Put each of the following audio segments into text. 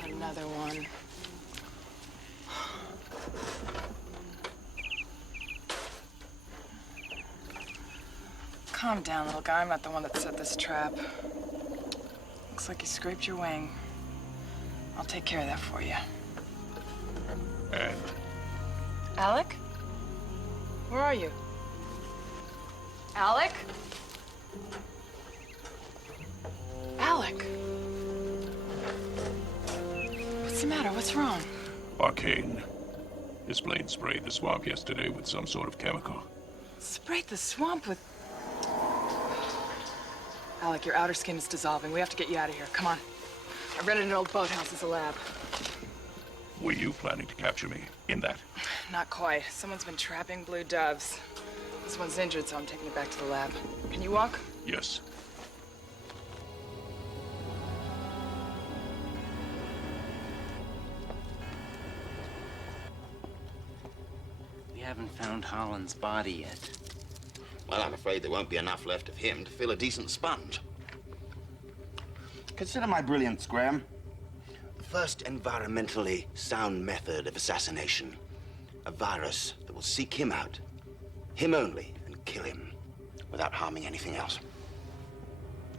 Not another one. Calm down, little guy. I'm not the one that set this trap. Looks like you scraped your wing. I'll take care of that for you. And? Alec? Where are you? Alec? Alec? What's the matter? What's wrong? Arcane. His plane sprayed the swamp yesterday with some sort of chemical. Sprayed the swamp with... Alec, your outer skin is dissolving. We have to get you out of here. Come on. I rented an old boathouse as a lab. Were you planning to capture me in that? Not quite. Someone's been trapping blue doves. This one's injured, so I'm taking it back to the lab. Can you walk? Yes. We haven't found Holland's body yet. Well, I'm afraid there won't be enough left of him to fill a decent sponge. Consider my brilliance, Graham. The first environmentally sound method of assassination. A virus that will seek him out, him only, and kill him without harming anything else.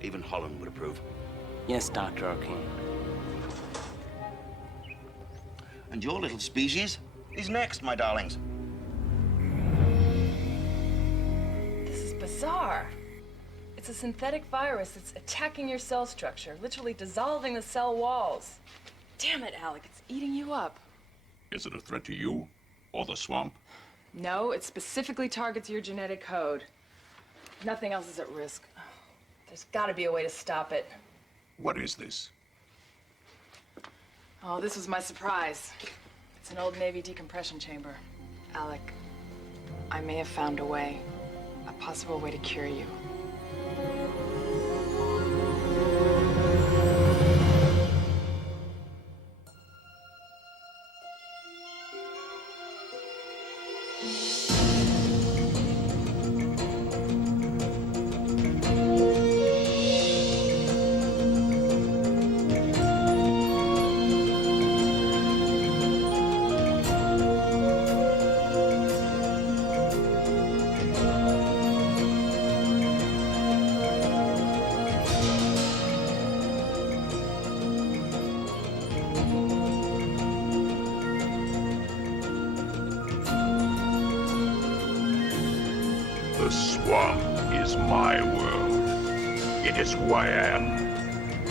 Even Holland would approve. Yes, Dr. Arcane. And your little species is next, my darlings. Bizarre. It's a synthetic virus that's attacking your cell structure, literally dissolving the cell walls. Damn it, Alec, it's eating you up. Is it a threat to you or the swamp? No, it specifically targets your genetic code. Nothing else is at risk. There's got to be a way to stop it. What is this? Oh, this was my surprise. It's an old Navy decompression chamber. Alec, I may have found a way. A possible way to cure you. The swamp is my world. It is who I am.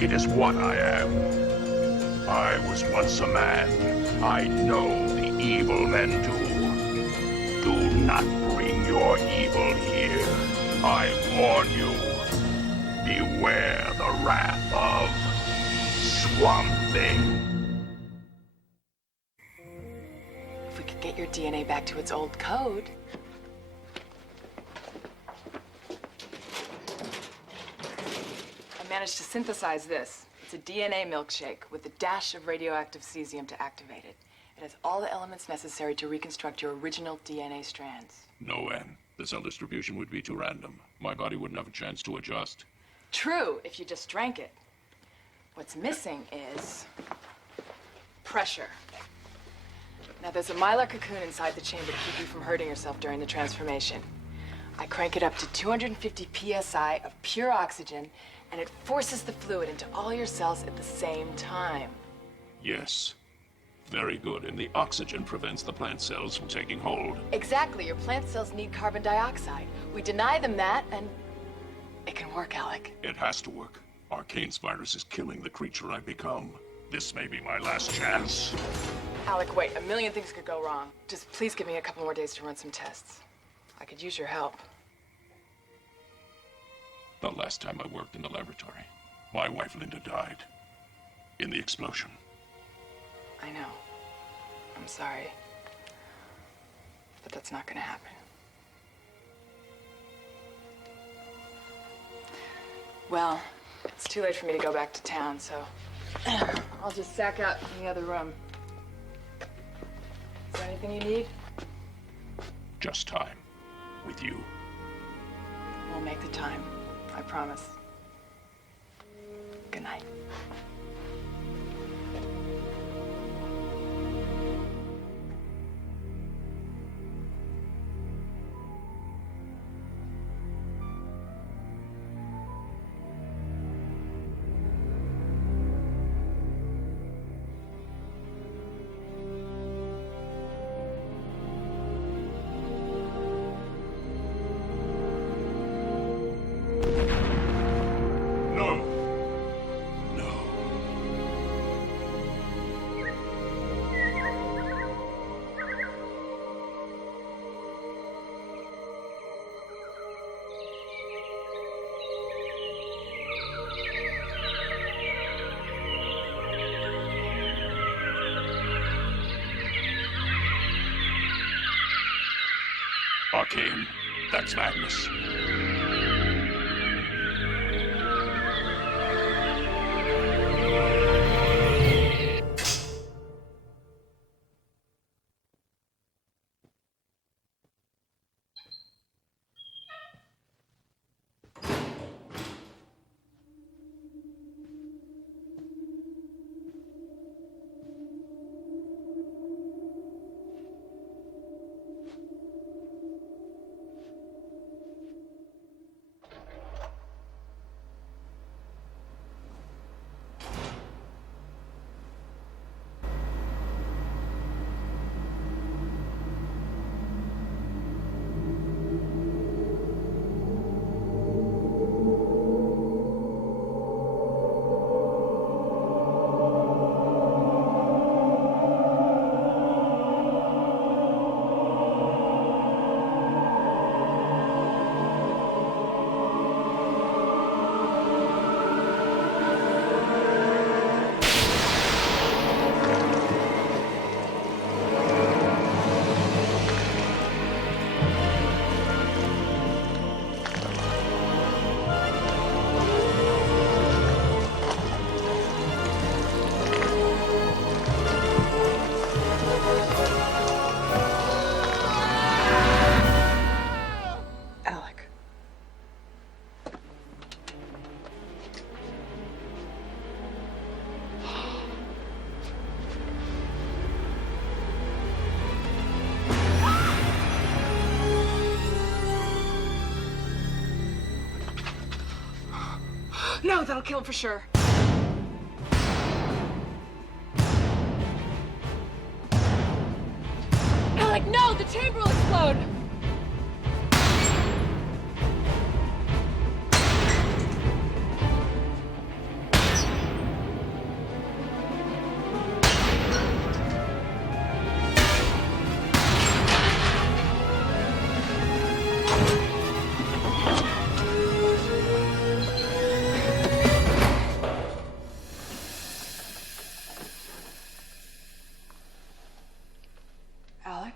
It is what I am. I was once a man. I know the evil men do. Do not bring your evil here. I warn you. Beware the wrath of Swamp Thing. If we could get your DNA back to its old code. I managed to synthesize this. It's a DNA milkshake with a dash of radioactive cesium to activate it. It has all the elements necessary to reconstruct your original DNA strands. No, Anne. The cell distribution would be too random. My body wouldn't have a chance to adjust. True, if you just drank it. What's missing is pressure. Now, there's a mylar cocoon inside the chamber to keep you from hurting yourself during the transformation. I crank it up to 250 psi of pure oxygen, and it forces the fluid into all your cells at the same time. Yes. Very good. And the oxygen prevents the plant cells from taking hold. Exactly. Your plant cells need carbon dioxide. We deny them that, and it can work, Alec. It has to work. Arcane's virus is killing the creature I've become. This may be my last chance. Alec, wait. A million things could go wrong. Just please give me a couple more days to run some tests. I could use your help. The last time I worked in the laboratory, my wife Linda died in the explosion. I know. I'm sorry. But that's not gonna happen. Well, it's too late for me to go back to town, so I'll just sack out in the other room. Is there anything you need? Just time. With you. We'll make the time. I promise. Good night. its madness. Alec. No, that'll kill him for sure. Alec, no! The chamber will explode! Alec?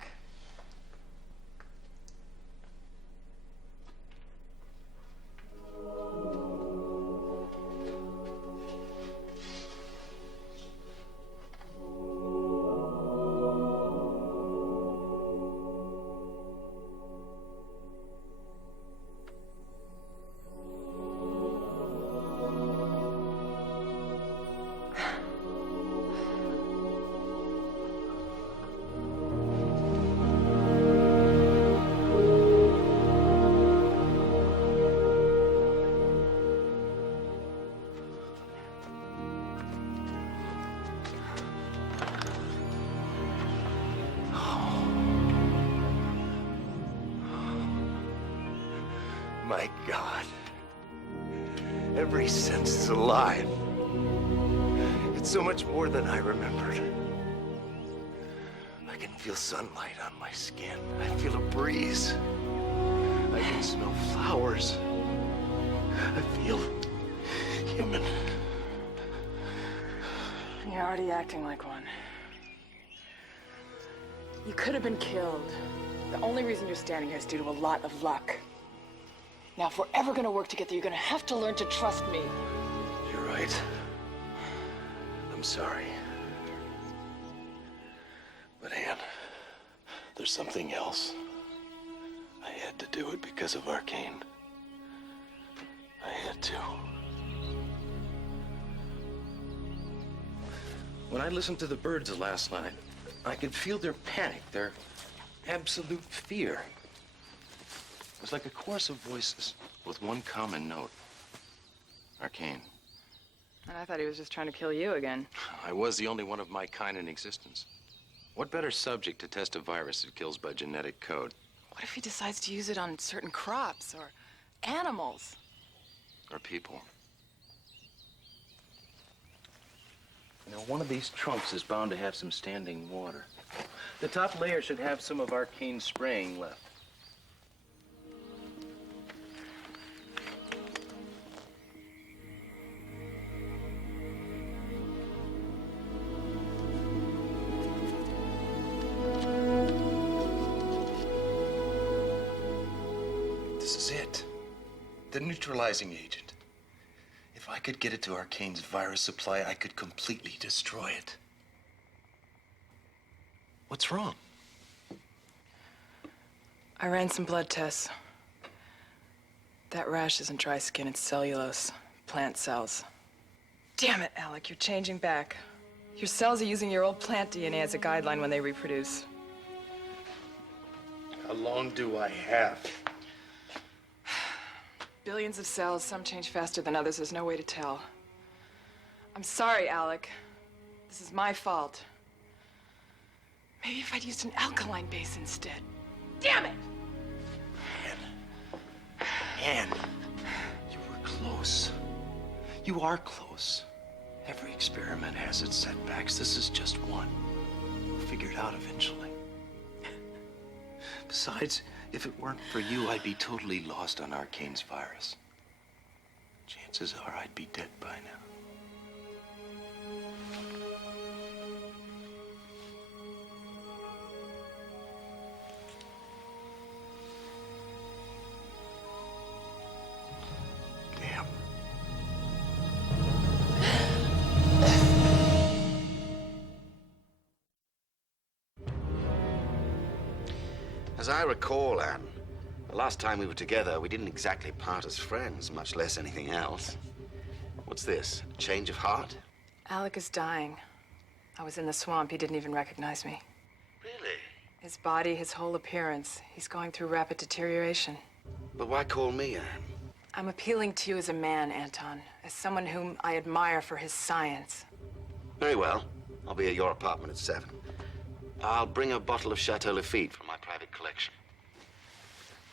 My God. Every sense is alive. It's so much more than I remembered. I can feel sunlight on my skin. I feel a breeze. I can smell flowers. I feel human. You're already acting like one. You could have been killed. The only reason you're standing here is due to a lot of luck. Now, if we're ever gonna work together, you're gonna have to learn to trust me. You're right. I'm sorry. But Anne, there's something else. I had to do it because of Arcane. I had to. When I listened to the birds last night, I could feel their panic, their absolute fear. It was like a chorus of voices with one common note. Arcane. And I thought he was just trying to kill you again. I was the only one of my kind in existence. What better subject to test a virus that kills by genetic code? What if he decides to use it on certain crops or animals? Or people? You know, one of these trunks is bound to have some standing water. The top layer should have some of Arcane spraying left. the neutralizing agent. If I could get it to Arcane's virus supply, I could completely destroy it. What's wrong? I ran some blood tests. That rash isn't dry skin, it's cellulose. Plant cells. Damn it, Alec, you're changing back. Your cells are using your old plant DNA as a guideline when they reproduce. How long do I have? Billions of cells, some change faster than others, there's no way to tell. I'm sorry, Alec. This is my fault. Maybe if I'd used an alkaline base instead. Damn it! Anne, you were close. You are close. Every experiment has its setbacks. This is just one. We'll figure it out eventually. Besides, if it weren't for you, I'd be totally lost on Arcane's virus. Chances are I'd be dead by now. Damn. As I recall, Anne, the last time we were together, we didn't exactly part as friends, much less anything else. What's this? A change of heart? Alec is dying. I was in the swamp. He didn't even recognize me. Really? His body, his whole appearance. He's going through rapid deterioration. But why call me, Anne? I'm appealing to you as a man, Anton. As someone whom I admire for his science. Very well. I'll be at your apartment at 7. I'll bring a bottle of Chateau Lafite from my private collection.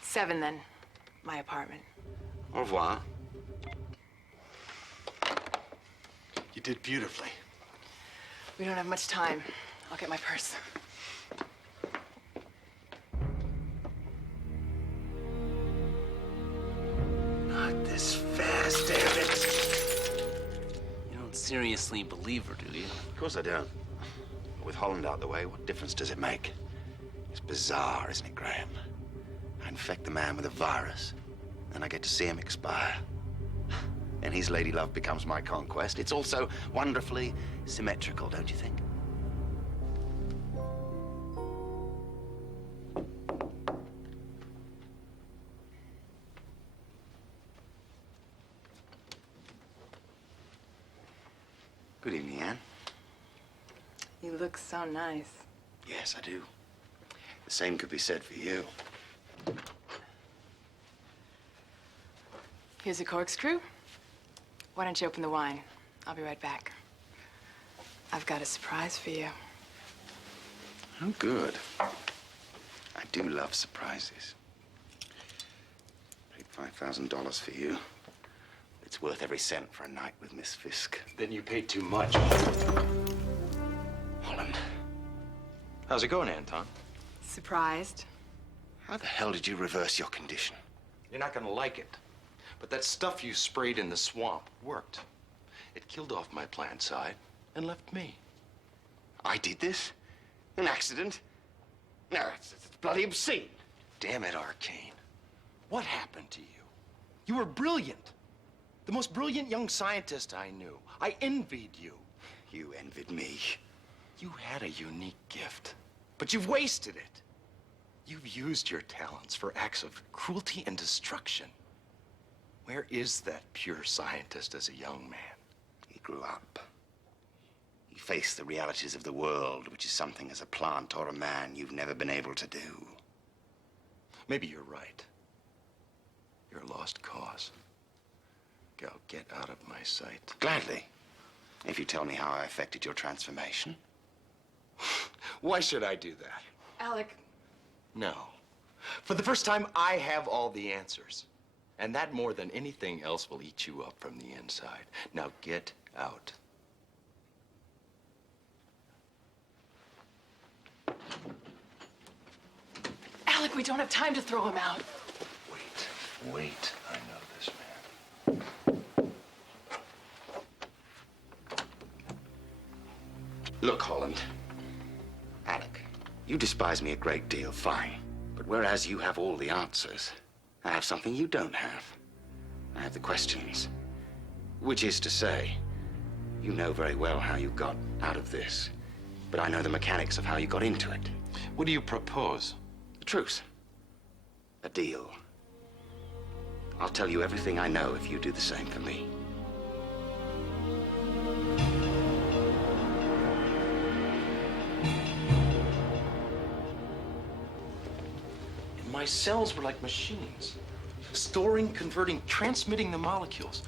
7, then. My apartment. Au revoir. You did beautifully. We don't have much time. I'll get my purse. Not this fast, damn it. You don't seriously believe her, do you? Of course I don't. But with Holland out the way, what difference does it make? It's bizarre, isn't it, Graham? I infect the man with a virus, and I get to see him expire. And his lady love becomes my conquest. It's also wonderfully symmetrical, don't you think? Good evening, Anne. You look so nice. Yes, I do. The same could be said for you. Here's a corkscrew. Why don't you open the wine? I'll be right back. I've got a surprise for you. Oh, good. I do love surprises. Paid $5,000 for you. It's worth every cent for a night with Miss Fisk. Then you paid too much. Holland, How's it going, Anton? Surprised? how the hell did you reverse your condition? You're not gonna like it. But that stuff you sprayed in the swamp worked. It killed off my plant side and left me. I did this? An accident? No, it's bloody obscene. Damn it, Arcane. What happened to you? You were brilliant. The most brilliant young scientist I knew. I envied you. You envied me. You had a unique gift, but you've wasted it. You've used your talents for acts of cruelty and destruction. Where is that pure scientist as a young man? He grew up. He faced the realities of the world, which is something as a plant or a man you've never been able to do. Maybe you're right. You're a lost cause. Go, get out of my sight. Gladly, if you tell me how I affected your transformation. Why should I do that? Alec, No. For the first time, I have all the answers. And that more than anything else will eat you up from the inside. Now get out. Alec, we don't have time to throw him out. Wait. I know this man. Look, Holland. Alec, you despise me a great deal, fine. But whereas you have all the answers, I have something you don't have. I have the questions. Which is to say, you know very well how you got out of this. But I know the mechanics of how you got into it. What do you propose? A truce. A deal. I'll tell you everything I know if you do the same for me. My cells were like machines, storing, converting, transmitting the molecules.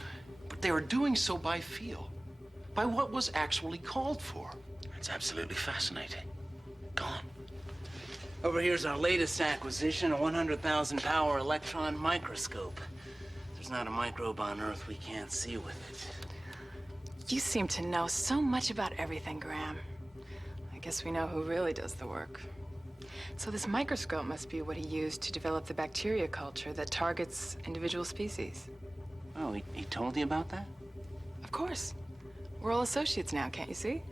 But they were doing so by feel, by what was actually called for. It's absolutely fascinating. Go on. Over here's our latest acquisition, a 100,000 power electron microscope. There's not a microbe on Earth we can't see with it. You seem to know so much about everything, Graham. I guess we know who really does the work. So this microscope must be what he used to develop the bacteria culture that targets individual species. Oh, he told you about that? Of course. We're all associates now, can't you see?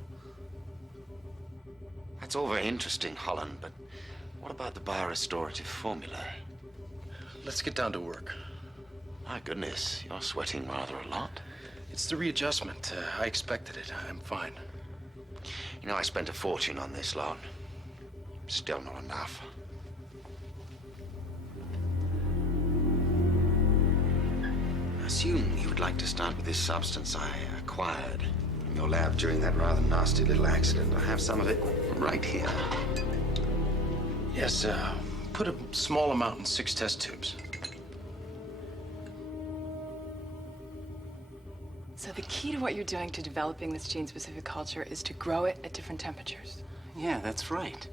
That's all very interesting, Holland, but what about the biorestorative formula? Let's get down to work. My goodness, you're sweating rather a lot. It's the readjustment. I expected it. I'm fine. You know, I spent a fortune on this loan. Still not enough. I assume you would like to start with this substance I acquired in your lab during that rather nasty little accident. I have some of it right here. Yes, put a small amount in 6 test tubes. So the key to what you're doing to developing this gene-specific culture is to grow it at different temperatures. Yeah, that's right.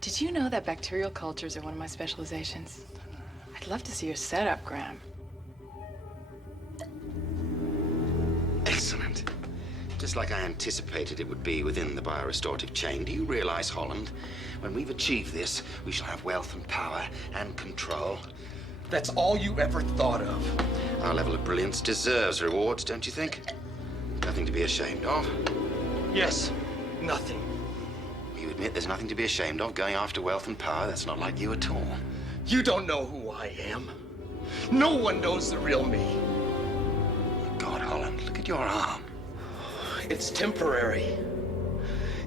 Did you know that bacterial cultures are one of my specializations? I'd love to see your setup, Graham. Excellent. Just like I anticipated it would be within the biorestorative chain. Do you realize, Holland, when we've achieved this, we shall have wealth and power and control? That's all you ever thought of. Our level of brilliance deserves rewards, don't you think? Nothing to be ashamed of. Yes, nothing. You admit there's nothing to be ashamed of going after wealth and power? That's not like you at all. You don't know who I am. No one knows the real me. God, Holland, look at your arm. It's temporary.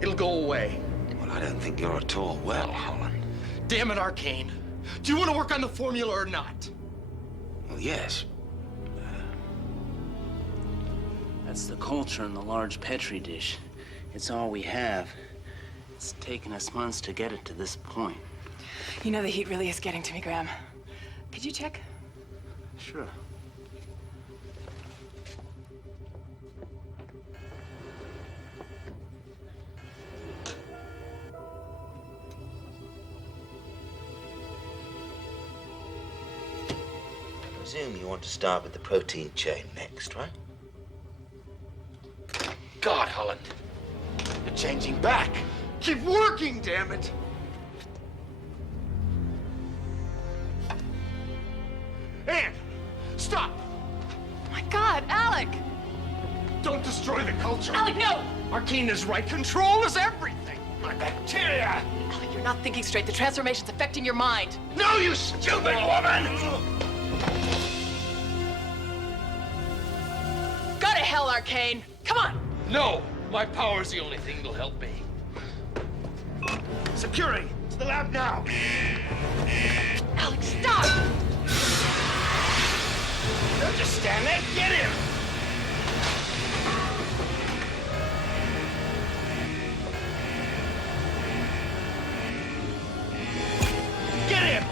It'll go away. Well, I don't think you're at all well, Holland. Damn it, Arcane. Do you want to work on the formula or not? Well, yes. That's the culture in the large Petri dish. It's all we have. It's taken us months to get it to this point. You know the heat really is getting to me, Graham. Could you check? Sure. I presume you want to start with the protein chain next, right? God, Holland. You're changing back. Keep working, damn it. Anne, stop. Oh my God, Alec! Don't destroy the culture. Alec, no! Arcane is right. Control is everything. My bacteria. Alec, you're not thinking straight. The transformation's affecting your mind. No, you stupid woman. Go to hell, Arcane! Come on! No, my power's the only thing that'll help me. Security, to the lab now. Alec, stop! Don't just stand there, get him! Get him!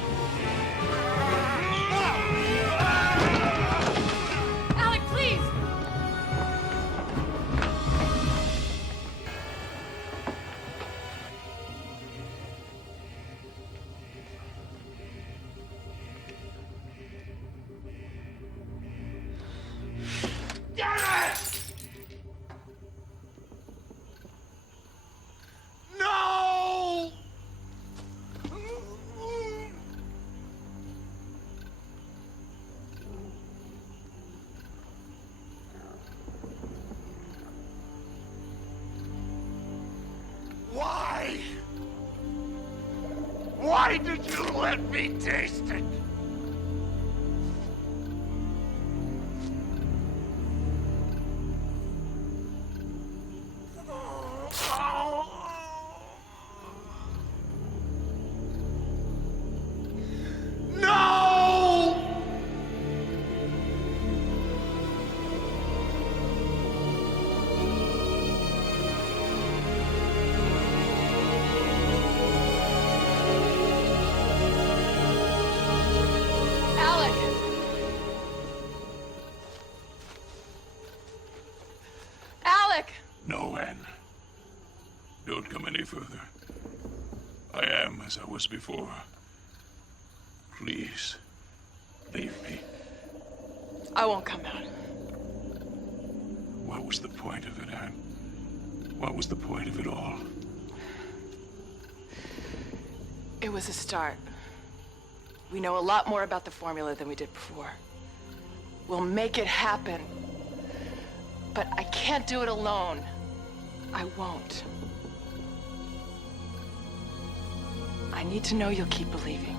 Alec, please! No! Why? Why did you let me taste it? Don't come any further. I am as I was before. Please, leave me. I won't come out. What was the point of it, Anne? What was the point of it all? It was a start. We know a lot more about the formula than we did before. We'll make it happen. But I can't do it alone. I won't. I need to know you'll keep believing.